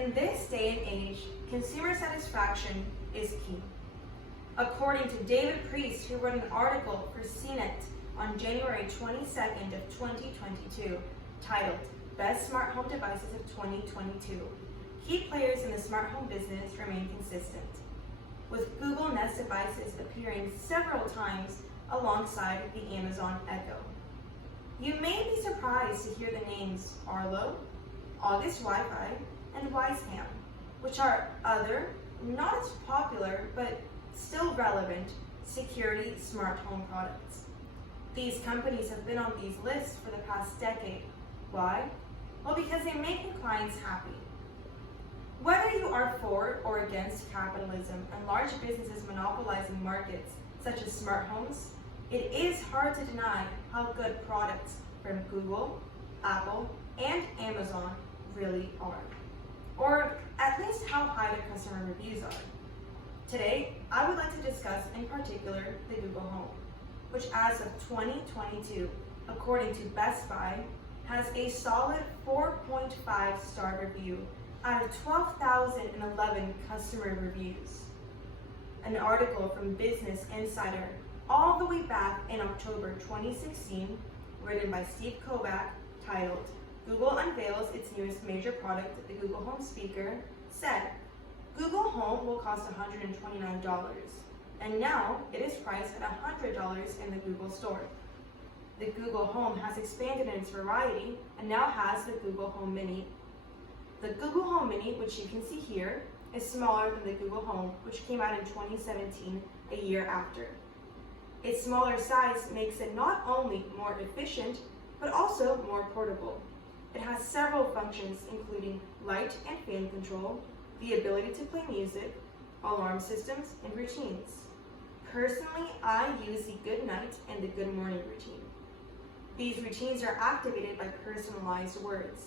In this day and age, consumer satisfaction is key. According to David Priest, who wrote an article for CNET on January 22nd of 2022, titled Best Smart Home Devices of 2022, key players in the smart home business remain consistent, with Google Nest devices appearing several times alongside the Amazon Echo. You may be surprised to hear the names Arlo, August Wi-Fi, and Wisecam, which are other, not as popular, but still relevant security smart home products. These companies have been on these lists for the past decade. Why? Well, because they make their clients happy. Whether you are for or against capitalism and large businesses monopolizing markets such as smart homes, it is hard to deny how good products from Google, Apple, and Amazon really are, or at least how high their customer reviews are. Today, I would like to discuss in particular the Google Home, which as of 2022, according to Best Buy, has a solid 4.5 star review out of 12,011 customer reviews. An article from Business Insider all the way back in October 2016, written by Steve Kovach, titled Google Unveils Its Newest Major Product, the Google Home Speaker, said, Google Home will cost $129, and now it is priced at $100 in the Google Store. The Google Home has expanded in its variety and now has the Google Home Mini. The Google Home Mini, which you can see here, is smaller than the Google Home, which came out in 2017, a year after. Its smaller size makes it not only more efficient, but also more portable. It has several functions, including light and fan control, the ability to play music, alarm systems, and routines. Personally, I use the good night and the good morning routine. These routines are activated by personalized words.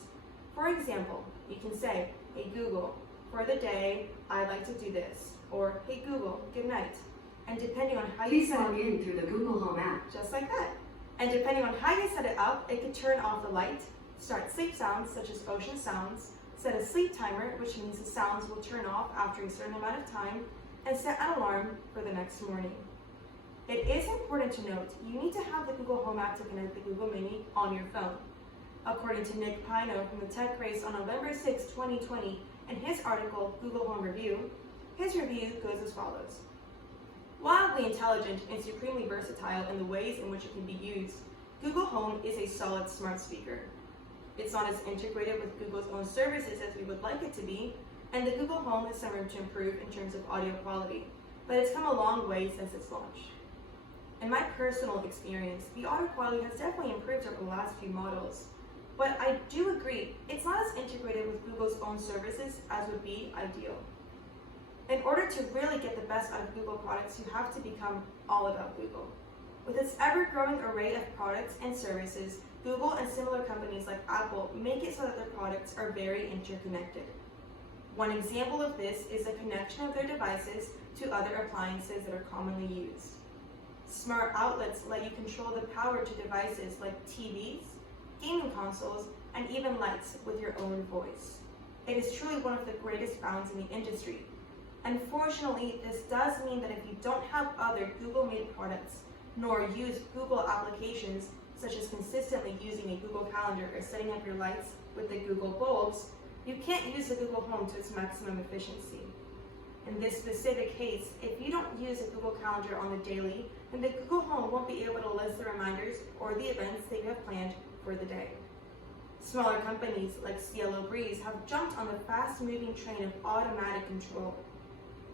For example, you can say, hey Google, for the day, I'd like to do this, or hey Google, good night. And depending on how you set log in through the Google Home app. Just like that. And depending on how you set it up, it could turn off the light, start sleep sounds such as ocean sounds, set a sleep timer, which means the sounds will turn off after a certain amount of time, and set an alarm for the next morning. It is important to note, you need to have the Google Home app to connect the Google Mini on your phone. According to Nick Pino from the Tech Race on November 6, 2020, in his article, Google Home Review, his review goes as follows. Wildly intelligent and supremely versatile in the ways in which it can be used, Google Home is a solid smart speaker. It's not as integrated with Google's own services as we would like it to be, and the Google Home has some room to improve in terms of audio quality, but it's come a long way since its launch. In my personal experience, the audio quality has definitely improved over the last few models, but I do agree it's not as integrated with Google's own services as would be ideal. In order to really get the best out of Google products, you have to become all about Google. With its ever-growing array of products and services, Google and similar companies like Apple make it so that their products are very interconnected. One example of this is the connection of their devices to other appliances that are commonly used. Smart outlets let you control the power to devices like TVs, gaming consoles, and even lights with your own voice. It is truly one of the greatest bounds in the industry. Unfortunately, this does mean that if you don't have other Google-made products, nor use Google applications, such as consistently using a Google Calendar or setting up your lights with the Google bulbs, you can't use the Google Home to its maximum efficiency. In this specific case, if you don't use a Google Calendar on the daily, then the Google Home won't be able to list the reminders or the events that you have planned for the day. Smaller companies like Cielo Breeze have jumped on the fast-moving train of automatic control.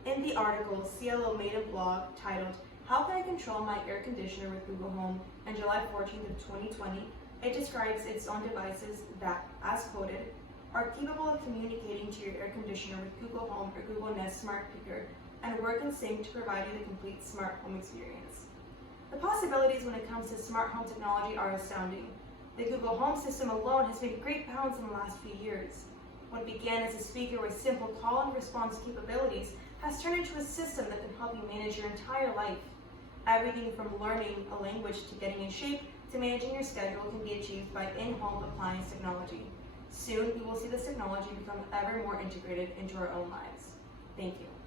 In the article, Cielo made a blog titled, How Can I Control My Air Conditioner with Google Home? On July 14th of 2020, it describes its own devices that, as quoted, are capable of communicating to your air conditioner with Google Home or Google Nest Smart Speaker and work in sync to provide you the complete smart home experience. The possibilities when it comes to smart home technology are astounding. The Google Home system alone has made great bounds in the last few years. What began as a speaker with simple call and response capabilities has turned into a system that can help you manage your entire life. Everything from learning a language to getting in shape to managing your schedule can be achieved by in-home appliance technology. Soon, we will see this technology become ever more integrated into our own lives. Thank you.